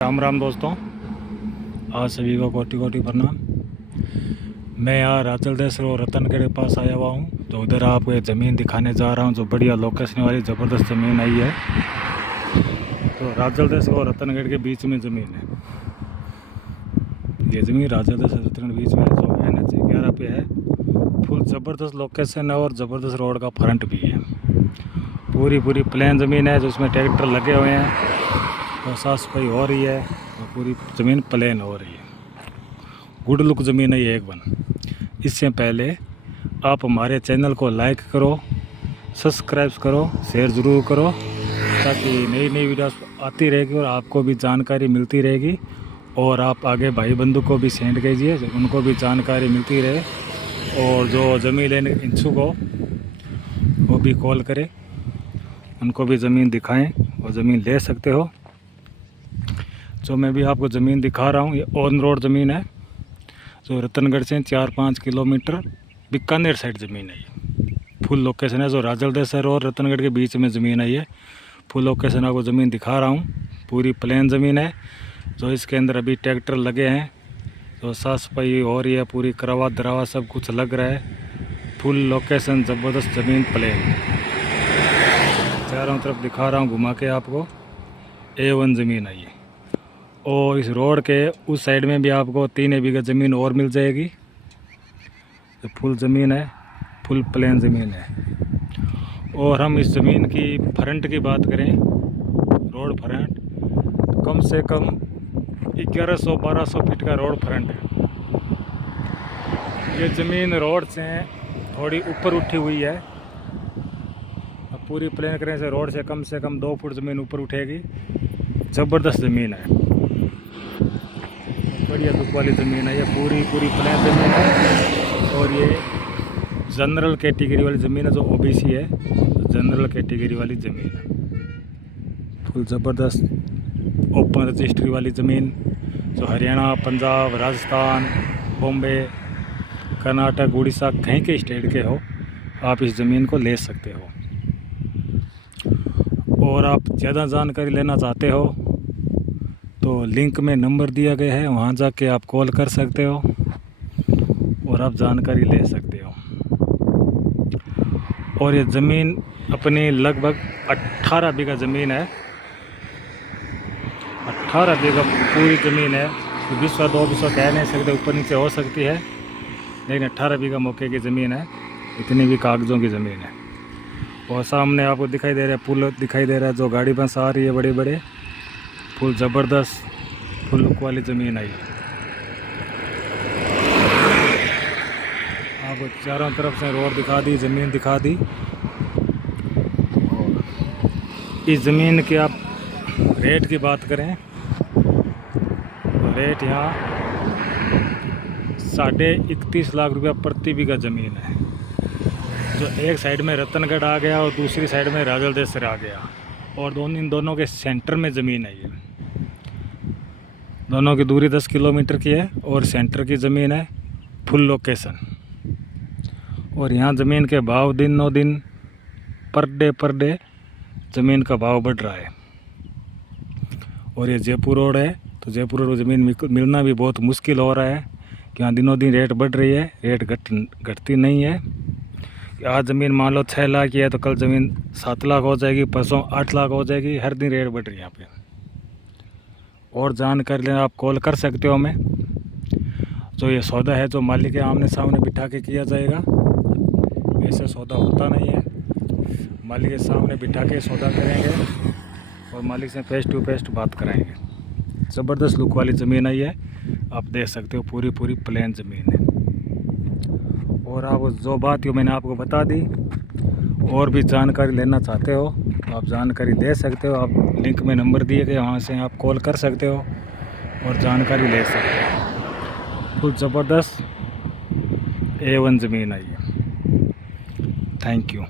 राम राम दोस्तों, आज सभी को कोटि कोटि प्रणाम। मैं यहाँ राचल देश और रतनगढ़ के पास आया हुआ हूँ। तो उधर आपको एक ज़मीन दिखाने जा रहा हूँ जो बढ़िया लोकेशन वाली ज़बरदस्त ज़मीन आई है। तो राचल देश और रतनगढ़ के बीच में ज़मीन है। ये ज़मीन राचल देश और रतनगढ़ के बीच में जो NH 11 पे है। फुल ज़बरदस्त लोकेशन है और ज़बरदस्त रोड का फ्रंट भी है। पूरी प्लेन ज़मीन है जिसमें ट्रैक्टर लगे हुए हैं और साफ सफाई हो रही है और पूरी ज़मीन प्लेन हो रही है। गुड लुक ज़मीन है ये एक वन। इससे पहले आप हमारे चैनल को लाइक करो, सब्सक्राइब करो, शेयर ज़रूर करो ताकि नई वीडियोस आती रहेगी और आपको भी जानकारी मिलती रहेगी। और आप आगे भाई बंधु को भी सेंड कीजिए, उनको भी जानकारी मिलती रहे। और जो ज़मीन लेने इच्छुक हो वो भी कॉल करें, उनको भी ज़मीन दिखाएं और ज़मीन ले सकते हो। जो मैं भी आपको ज़मीन दिखा रहा हूँ ये ऑन रोड ज़मीन है जो रतनगढ़ से 4-5 किलोमीटर बीकानेर साइड ज़मीन है। ये फुल लोकेशन है जो राचल देश और रतनगढ़ के बीच में ज़मीन है। ये फुल लोकेशन आपको ज़मीन दिखा रहा हूँ। पूरी प्लेन ज़मीन है जो इसके अंदर अभी ट्रैक्टर लगे हैं, जो साफ सफाई हो रही है, पूरी करावा दरावा सब कुछ लग रहा है। फुल लोकेशन ज़बरदस्त ज़मीन प्लेन चारों तरफ दिखा रहा हूँ घुमा के आपको। A1 ज़मीन है ये। और इस रोड के उस साइड में भी आपको 3 बीघा ज़मीन और मिल जाएगी। तो फुल ज़मीन है, फुल प्लेन ज़मीन है। और हम इस ज़मीन की फ्रंट की बात करें, रोड फ्रंट कम से कम 1100-1200 फीट का रोड फ्रंट है। ये ज़मीन रोड से थोड़ी ऊपर उठी हुई है। अब पूरी प्लेन करने से रोड से कम 2 फुट ज़मीन ऊपर उठेगी। ज़बरदस्त ज़मीन है, बढ़िया लुक वाली ज़मीन है। ये पूरी प्लेन ज़मीन है और ये जनरल कैटेगरी वाली ज़मीन है जो OBC है। जनरल कैटेगरी वाली ज़मीन है, फुल ज़बरदस्त ओपन रजिस्ट्री वाली ज़मीन जो हरियाणा, पंजाब, राजस्थान, बॉम्बे, कर्नाटक, उड़ीसा कहीं के स्टेट के हो आप इस ज़मीन को ले सकते हो। और आप ज़्यादा जानकारी लेना चाहते हो तो लिंक में नंबर दिया गया है, वहाँ जाके आप कॉल कर सकते हो और आप जानकारी ले सकते हो। और ये ज़मीन अपनी लगभग 18 बीघा ज़मीन है। 18 बीघा पूरी ज़मीन है। तो 20-200 कह नहीं सकते, ऊपर नीचे हो सकती है, लेकिन 18 बीघा मौके की ज़मीन है। इतनी भी कागज़ों की ज़मीन है। और सामने आपको दिखाई दे रहा है पुल दिखाई दे रहा है, जो गाड़ी बस आ रही है बड़े बड़े। फुल ज़बरदस्त फुल लुक वाली ज़मीन आई। आपको चारों तरफ से रोड दिखा दी, ज़मीन दिखा दी। और इस ज़मीन के आप रेट की बात करें तो रेट यहाँ 31.5 लाख रुपया प्रति बीघा ज़मीन है। जो एक साइड में रतनगढ़ आ गया और दूसरी साइड में राचल देश आ गया। और इन दोनों के सेंटर में ज़मीन है। ये दोनों की दूरी 10 किलोमीटर की है और सेंटर की ज़मीन है, फुल लोकेशन। और यहाँ ज़मीन के भाव दिनों दिन पर डे ज़मीन का भाव बढ़ रहा है। और ये जयपुर रोड है तो जयपुर रोड ज़मीन मिलना भी बहुत मुश्किल हो रहा है कि यहाँ दिनों दिन रेट बढ़ रही है, रेट घटती नहीं है। आज ज़मीन मान लो 6 लाख की है तो कल ज़मीन 7 लाख हो जाएगी, परसों 8 लाख हो जाएगी। हर दिन रेट बढ़ रही है यहाँ पे। और जानकारी लेना आप कॉल कर सकते हो हमें। जो ये सौदा है जो मालिक के आमने सामने बिठा के किया जाएगा, ऐसा सौदा होता नहीं है। मालिक के सामने बिठा के सौदा करेंगे और मालिक से फेस टू फेस बात कराएंगे। ज़बरदस्त लुक वाली ज़मीन आई है, आप देख सकते हो। पूरी प्लेन ज़मीन है। और आप जो बात है मैंने आपको बता दी। और भी जानकारी लेना चाहते हो तो आप जानकारी ले सकते हो। आप लिंक में नंबर दिए गए, वहाँ से आप कॉल कर सकते हो और जानकारी ले सकते हो। कुछ ज़बरदस्त A1 ज़मीन आई है। Thank you.